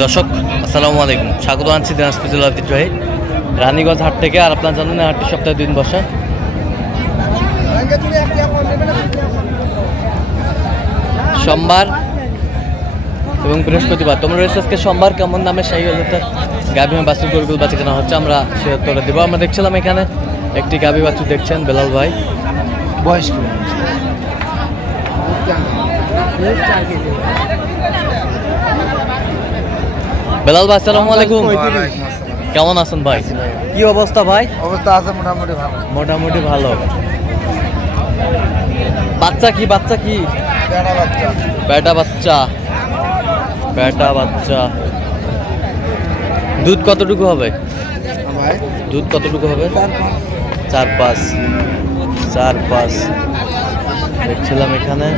দর্শক আসসালামু আলাইকুম, স্বাগত আনছি দিনাজপুর জেলার ঐতিহ্যবাহী রানীগঞ্জ হাট থেকে। আর আপনারা জানেন হাটটি সপ্তাহে 2 দিন বসে, সোমবার এবং বৃহস্পতিবার। তোমরা রয়েছে আজকে সোমবার। কেমন দামে শাহী হলুদের গাভী বাছুর গরুগুলো বাচ্চা কেনা হচ্ছে আমরা সে উত্তরে দেবো। আমরা দেখছিলাম এখানে একটি গাভী বাছুর, দেখছেন বেলাল ভাই বয়স বেলাল ভাই আসসালামু আলাইকুম, কেমন আছেন ভাই? কি অবস্থা ভাই? অবস্থা আছে মোটামুটি ভালো। মোটামুটি ভালো। বাচ্চা কি বেটা বাচ্চা। দুধ কতটুকু হবে? দুধ কতটুকু হবে? 4-5 দেখছিলাম এখানে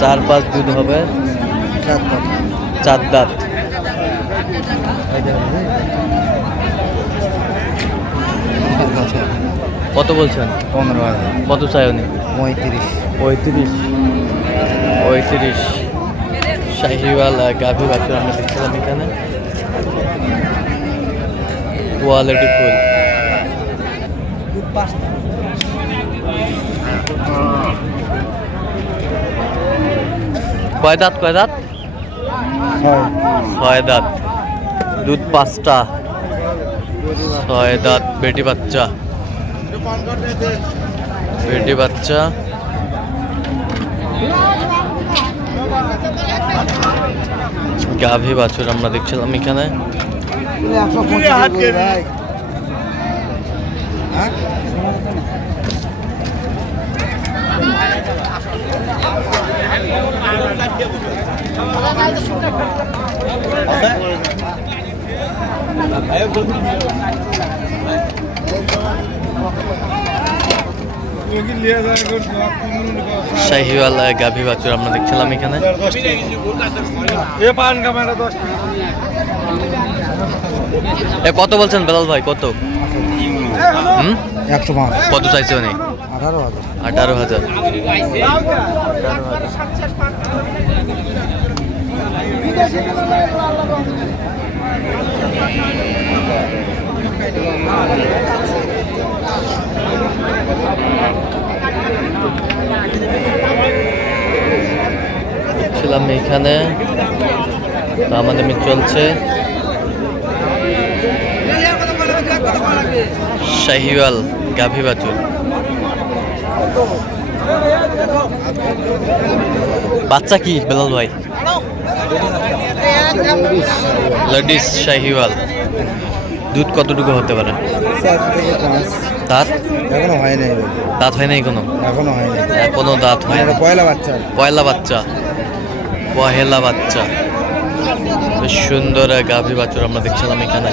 4-5 দুধ হবে। 4 দাঁত। কত বলছেন? 15,000। কত চাই উনি? 35 শাহিওয়াল গাভী বাছুর আমরা দেখছিলাম এখানে, কোয়ালিটি ফুল। কয় দাঁত? 6 দাঁত। দুধ 5টা। 6 দাঁত। বেটি বাচ্চা। গাভী বাছুর আমরা দেখছিলাম এখানে। শাহিওয়াল গাভী বাছুর আমরা দেখছিলাম এখানে। কত বলছেন বেলাল ভাই? কত? 105। কত চাইছে উনি? 18,000। দেখছিলাম এখানে আমাদের চলছে শাহিওয়াল গাভী বাছুর। বাচ্চা কি বেলাল ভাই? লেডিস শাহিওয়াল। দুধ কতটুকু হতে পারে? দাঁত এখনো হয় নাই। দাঁত হয় নাই এখনো? এখনো দাঁত হয় না। পয়লা বাচ্চা। বেশ সুন্দর গাভী বাছুর আমরা দেখছিলাম এখানে।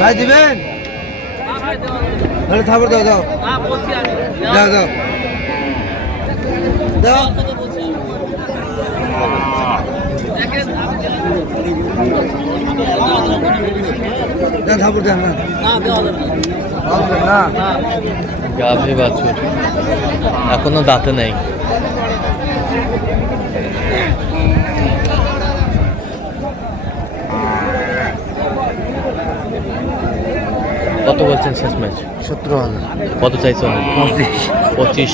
ভাই দিবেন? থাপড় দাও দাও। গাভী বাছুর এখনো দাঁতে নেই। কত বলছেন শেষ ম্যাচ? 17,000। কত চাইছেন? 25।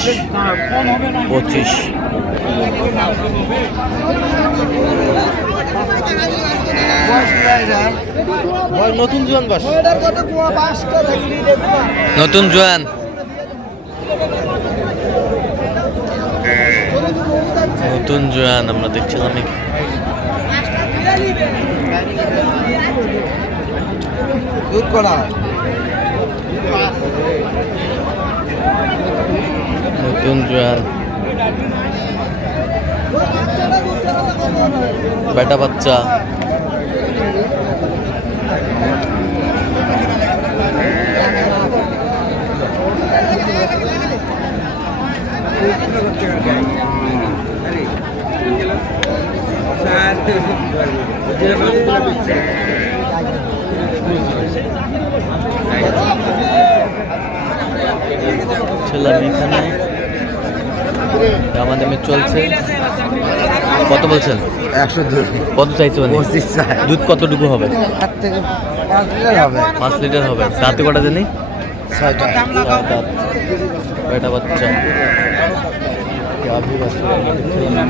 নতুন জোয়ান আমরা দেখছিলাম। দুধ কলা নতুন জোয়ান বেটা বাচ্চা। দেখছিলাম এখানে দামাদামি চলছে। কত বলছেন? 102। কত চাইছে মানে? 25 চাই। দুধ কতটুকু হবে? 4 থেকে 5 লিটার হবে। 5 লিটার হবে। দাঁতে কটা জানি? 6টা। দাঁত। কয়টা বাচ্চা? গাভী বাচ্চা দেখছিলাম।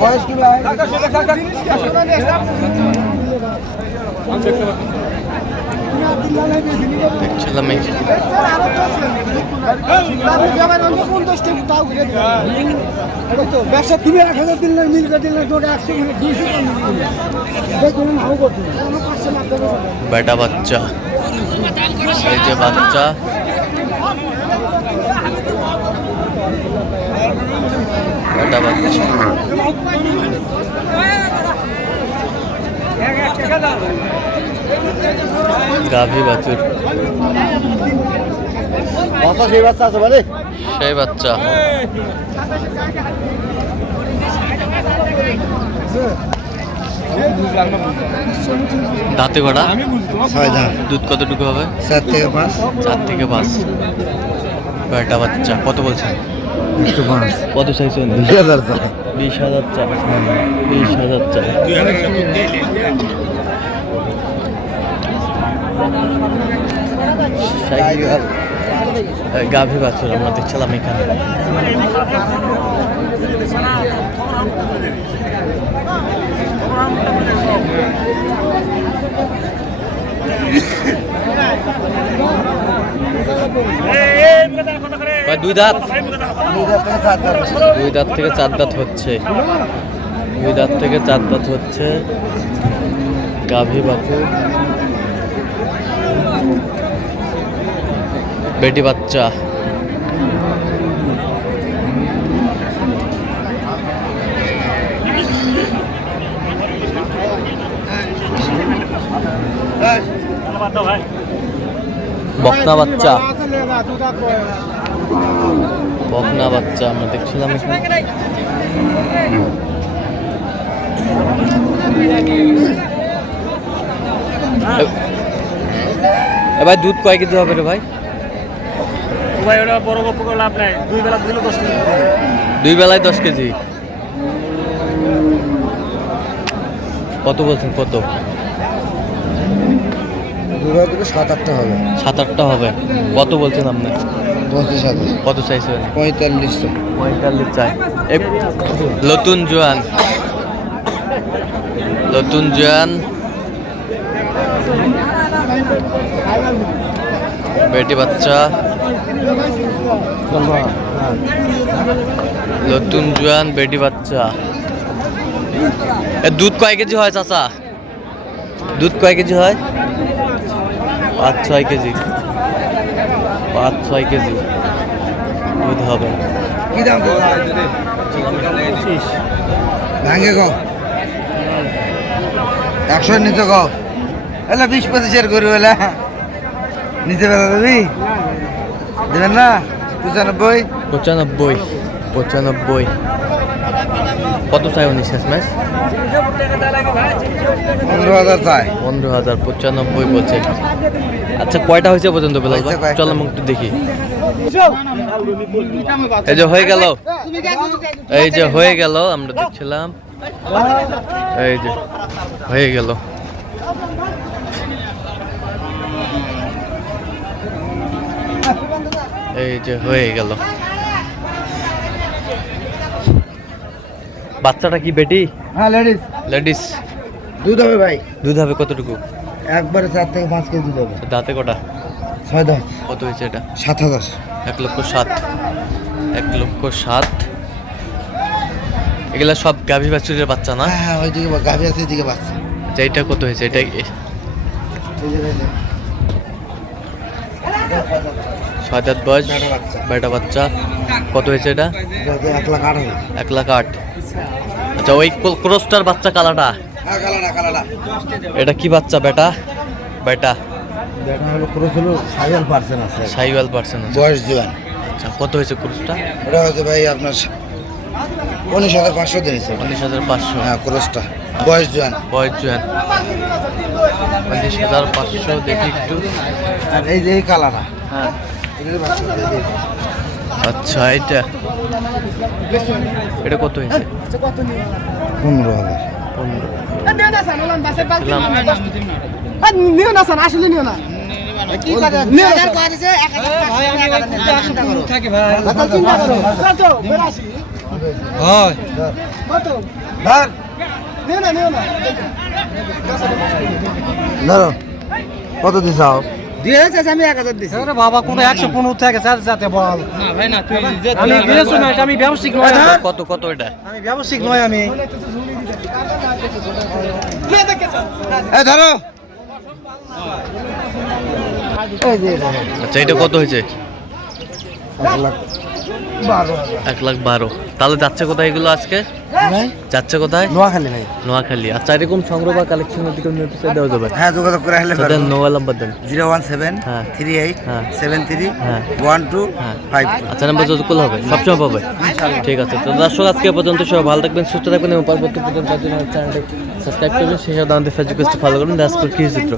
বয়স কি ভাই? দেখছিলাম এই বেটা বাচ্চা, এই যে বাচ্চা বেটা বাচ্চা গাভী বাছুর সেই বাচ্চা আছে মানে? সেই বাচ্চা দাঁতে কটা? 6 দাঁত। দুধ কতটুকু হবে? 4 থেকে 5। 4 থেকে 5। বেটা বাচ্চা কত বলছেন? 105। কত চাইছেন? 20,000 চাই। 20,000 চাই। 20,000 চাই। গাভী বাছুর আমরা দেখছিলাম এখানে। দুই দাঁত? 2 দাঁত থেকে 4 দাঁত হচ্ছে। 2 দাঁত থেকে 4 দাঁত হচ্ছে গাভী বাছুর বেটি বাচ্চা। বকনা বাচ্চা, বকনা বাচ্চা আমরা দেখছিলাম এখানে। ভাই দুধ কয় কেজি হবে রে ভাই? ভাই ওটা বড় গল্প করে লাভ নাই, 2 বেলা দিলে 10 কেজি। 2 বেলায় 10 কেজি। কত বলছেন? কত? 2 বেলা দিলে 7-8টা হবে। 7-8টা হবে। কত বলছেন আপনি? 25,000। কত চাইছেন? 45। 45 চাই। নতুন জোয়ান, নতুন জোয়ান বেটি বাচ্চা, নতুন জোয়ান বেটি বাচ্চা। দুধ কয় কেজি হয় চাচা? দুধ কয় কেজি হয়? 5-6 কেজি। 5-6 কেজি দুধ হবে। কি দাম তো? ভাঙে গো 100 নিতে গো। এলা 20-25 করে এলা নিতে পারবে তুমি? দেবেন না? 95। 95। কত চাই উনি শেষ ম্যাচ? 15,000 চাই। 15,000। 95 বলছে। আচ্ছা কয়টা হয়েছে পর্যন্ত বেলা? হয়েছে কয়েকটা। চলো মুখ দেখি। এই যে হয়ে গেল, এই যে হয়ে গেল আমরা দেখছিলাম। এই যে হয়ে গেল। এই যে হয়ে গেল। বাচ্চাটা কি বেটি? হ্যাঁ লেডিস। লেডিস। দুধ হবে ভাই। দুধ হবে কতটুকু? একবারে 4 থেকে 5 কেজি দুধ হবে। দাঁতে কটা? 6 দাঁত। কত হয়েছে এটা? 7,000। 1,07,000। 1,07,000। এগুলা সব গাভী বাছুরের বাচ্চা না? হ্যাঁ হ্যাঁ ওইদিকে গাভী আছে, এদিকে বাচ্চা। আচ্ছা এটা কত হয়েছে? এটা এই যে দেখেন। 6 দাঁত বয়স, বেটা বাচ্চা। বেটা বাচ্চা। কত হয়েছে এটা? এটা 1,08,000। 1,08,000। আচ্ছা ওই ক্রসটার বাচ্চা কালাটা, হ্যাঁ কালাডা। এটা কি বাচ্চা? বেটা বেটা বেটা হলো ক্রস হলো 5% আছে। সাইওয়াল পার্সেন্ট। বয়স জোয়ান। আচ্ছা কত হয়েছে ক্রসটা? এটা হচ্ছে ভাই আপনার 19,500 দিয়েছে। 19,500। হ্যাঁ ক্রসটা বয়স জোয়ান। বয়স জোয়ান। 32,500 দেখি একটু। আর এই যে এই কালারা হ্যাঁ এগুলো বাচ্চা দিয়ে দিই। আচ্ছা এটা এটা কত হয়েছে? 15,000 ধরো কত দিছাও? বাবা কোনো 115 থেকে যাতে বল আমি গিয়েছি না, এটা আমি ব্যবসায়িক নয়, কত কত এটা? আমি ব্যবসায়িক নয়, আমি এই ধরো এই যে এটা। আচ্ছা এটা কত হয়েছে? 1,12,000 1,12,000। তাহলে যাচ্ছে কোথায় এগুলো আজকে? যাচ্ছে কোথায়? নোয়াখালী ভাই। নোয়াখালী। আচ্ছা এরকম সংগ্রহ বা কালেকশনের দিকে নোটিশে দেওয়া যাবে? হ্যাঁ যোগাযোগ করে আসলে দেন মোবাইল নাম্বার দেন। 017 হ্যাঁ। 38 হ্যাঁ। 73 হ্যাঁ। 12 হ্যাঁ 52। আচ্ছা নাম্বার যতক্ষণ হবে সবসময় পাবে। ঠিক আছে তো দর্শক আজকে পর্যন্ত সবাই ভালো থাকবেন, সুস্থ থাকবেন এবং পরবর্তী পর্যন্ত চ্যানেলটি সাবস্ক্রাইব করবেন, সেই সাথে আমাদের ফেসবুক পেজটি ফলো করুন। দাসপুর কৃষি চিত্র।